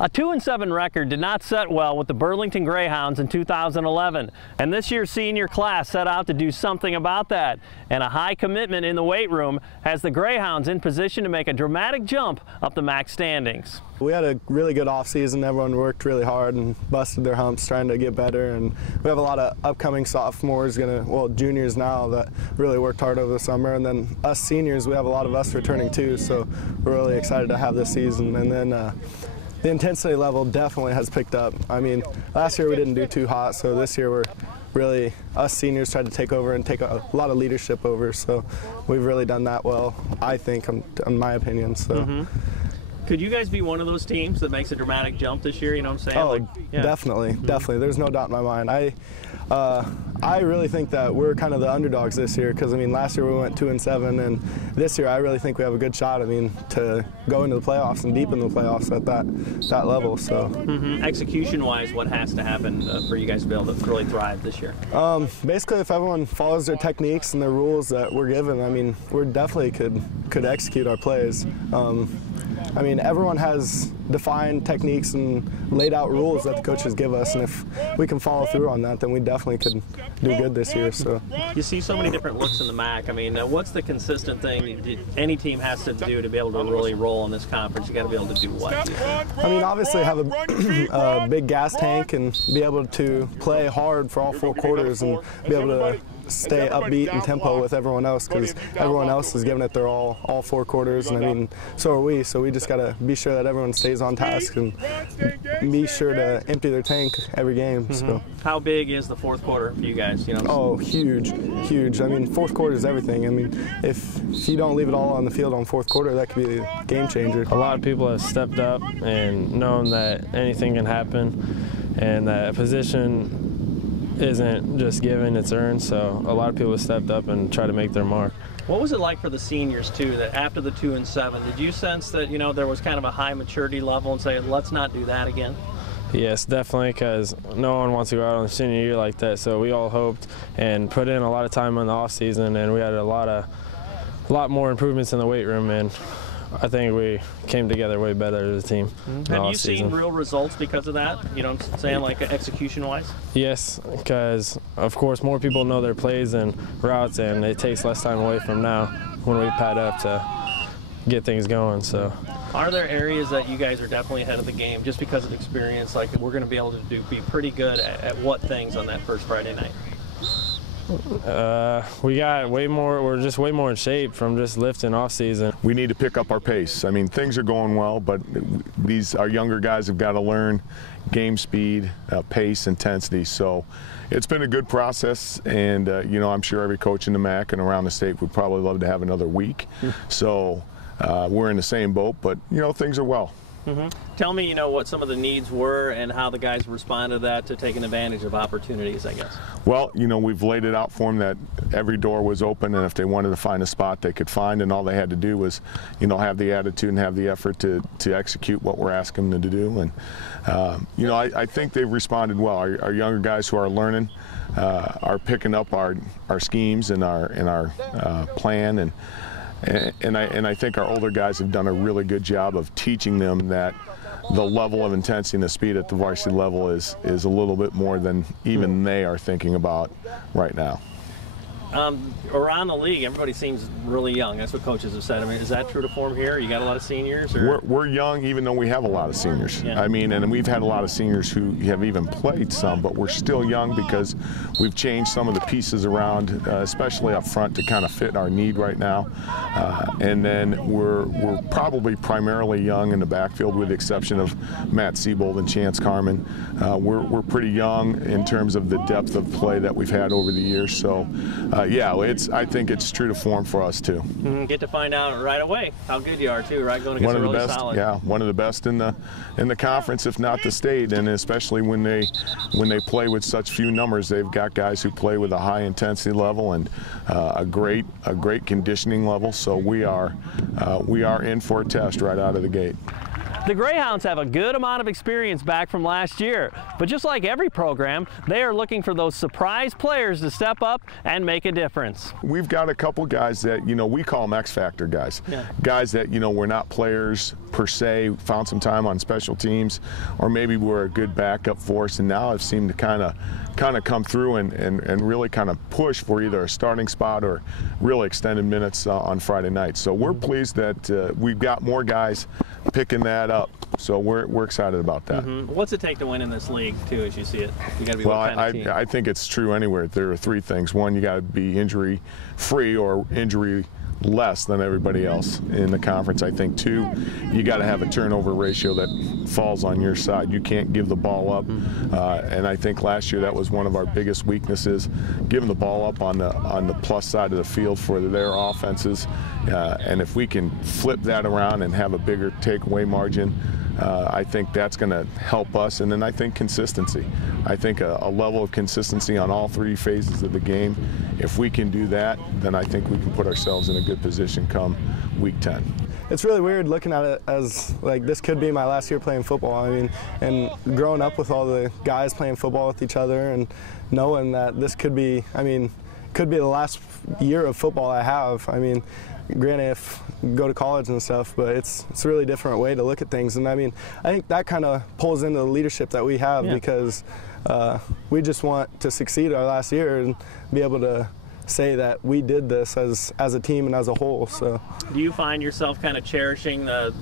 A 2-7 record did not set well with the Burlington Grayhounds in 2011, and this year's senior class set out to do something about that. And a high commitment in the weight room has the Grayhounds in position to make a dramatic jump up the MAC standings. We had a really good off-season. Everyone worked really hard and busted their humps trying to get better, and we have a lot of upcoming sophomores, juniors now, that really worked hard over the summer, and then us seniors, we have a lot of us returning too, so we're really excited to have this season. And then the intensity level definitely has picked up. I mean, last year we didn't do too hot, so this year we're really, us seniors tried to take over and take a lot of leadership over, so we've really done that well, I think, in my opinion. So. Could you guys be one of those teams that makes a dramatic jump this year, you know what I'm saying? Oh, definitely, definitely. There's no doubt in my mind. I really think that we're kind of the underdogs this year, because I mean, last year we went 2-7, and this year I really think we have a good shot. I mean, to go into the playoffs and deep in the playoffs at that level. So, execution-wise, what has to happen for you guys to be able to really thrive this year? Basically, if everyone follows their techniques and their rules that we're given, I mean, we definitely could execute our plays. I mean, everyone has defined techniques and laid out rules that the coaches give us, and if we can follow through on that, then we definitely could do good this year. So you see so many different looks in the MAC. I mean, what's the consistent thing any team has to do to be able to really roll in this conference? You got to be able to do what? I mean, obviously have a big gas tank and be able to play hard for all 4 quarters and be able to stay upbeat and tempo with everyone else, because everyone else is giving it their all 4 quarters, and I mean, so are we. So we just got to be sure that everyone stays on task and be sure to empty their tank every game. So how big is the 4th quarter for you guys? You know? Oh, huge, huge. I mean, 4th quarter is everything. I mean, if you don't leave it all on the field on 4th quarter, that could be a game changer. A lot of people have stepped up and known that anything can happen, and that a position isn't just given, it's earned. So a lot of people have stepped up and tried to make their mark. What was it like for the seniors too, that after the 2-7, did you sense that, you know, there was kind of a high maturity level and say, let's not do that again? Yes, definitely, because no one wants to go out on the senior year like that. So we all hoped and put in a lot of time in the off season, and we had a lot more improvements in the weight room, and I think we came together way better as a team. Have you seen real results because of that? You know what I'm saying, like execution-wise? Yes, because of course more people know their plays and routes, and it takes less time away from now when we pad up to get things going. So, are there areas that you guys are definitely ahead of the game just because of experience? Like we're going to be able to be pretty good at what things on that first Friday night? We got way more. We're just way more in shape from just lifting off season. We need to pick up our pace. I mean, things are going well, but our younger guys have got to learn game speed, pace, intensity. So it's been a good process, and you know, I'm sure every coach in the MAC and around the state would probably love to have another week. So we're in the same boat, but you know, things are well. Tell me, you know, what some of the needs were and how the guys responded to that, to taking advantage of opportunities, I guess. Well, you know, we've laid it out for them that every door was open, and if they wanted to find a spot, they could find, and all they had to do was, you know, have the attitude and have the effort to execute what we're asking them to do. And, you know, I think they've responded well. Our younger guys who are learning are picking up our schemes and our plan, and I think our older guys have done a really good job of teaching them that the level of intensity and the speed at the varsity level is a little bit more than even they are thinking about right now. Around the league, everybody seems really young. That's what coaches have said. I mean, is that true to form here? You got a lot of seniors? Or? We're young, even though we have a lot of seniors. Yeah. I mean, and we've had a lot of seniors who have even played some, but we're still young because we've changed some of the pieces around, especially up front, to kind of fit our need right now. And then we're probably primarily young in the backfield, with the exception of Matt Siebold and Chance Carmen. We're pretty young in terms of the depth of play that we've had over the years. So. Yeah, I think it's true to form for us too. Get to find out right away how good you are too, right? Going against really solid. Yeah, one of the best in the conference, if not the state, and especially when they play with such few numbers, they've got guys who play with a high intensity level and a great conditioning level. So we are in for a test right out of the gate. The Grayhounds have a good amount of experience back from last year, but just like every program, they are looking for those surprise players to step up and make a difference. We've got a couple guys that, we call them X-Factor guys. Yeah. Guys that, were not players per se, found some time on special teams, or maybe were a good backup for us, and now have seemed to kind of come through and really kind of push for either a starting spot or really extended minutes on Friday night. So we're pleased that we've got more guys picking that up. So we're excited about that. What's it take to win in this league, too, as you see it? You got to be well, what kind of team? I think it's true anywhere. There are three things. One, you got to be injury free or injury less than everybody else in the conference. I think two, you got to have a turnover ratio that falls on your side. You can't give the ball up, and I think last year that was one of our biggest weaknesses, giving the ball up on the plus side of the field for their offenses. And if we can flip that around and have a bigger takeaway margin, I think that's going to help us. And then I think consistency. I think a level of consistency on all three phases of the game. If we can do that, then I think we can put ourselves in a good position come week 10. It's really weird looking at it as like this could be my last year playing football. I mean, and growing up with all the guys playing football with each other and knowing that this could be, could be the last year of football I have. I mean, granted, if you go to college and stuff, but it's a really different way to look at things. And I think that kind of pulls into the leadership that we have, because we just want to succeed our last year and be able to say that we did this as a team and as a whole. So, do you find yourself kind of cherishing the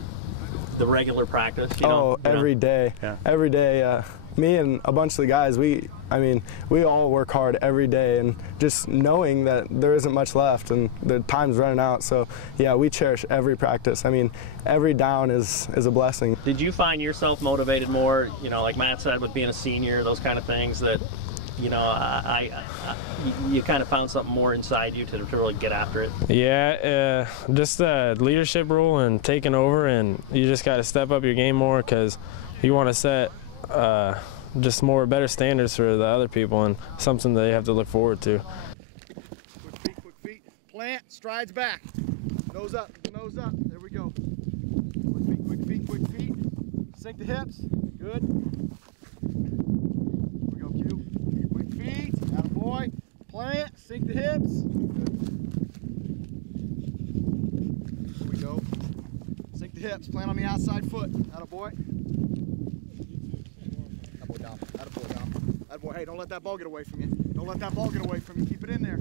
regular practice? Every day. Yeah. Every day. Me and a bunch of the guys, we all work hard every day, and just knowing that there isn't much left and the time's running out. So yeah, we cherish every practice. Every down is a blessing. Did you find yourself motivated more, like Matt said, with being a senior, those kind of things, that you kind of found something more inside you to really get after it? Yeah, just the leadership role and taking over, and you just got to step up your game more, because you want to set just better standards for the other people, and something they have to look forward to. Quick feet, plant, strides back, nose up, there we go. Quick feet, sink the hips, good. Here we go, Q. Quick feet, attaboy, plant, sink the hips, good. Here we go, sink the hips, plant on the outside foot, attaboy. Attaboy, hey, don't let that ball get away from you. Don't let that ball get away from you. Keep it in there.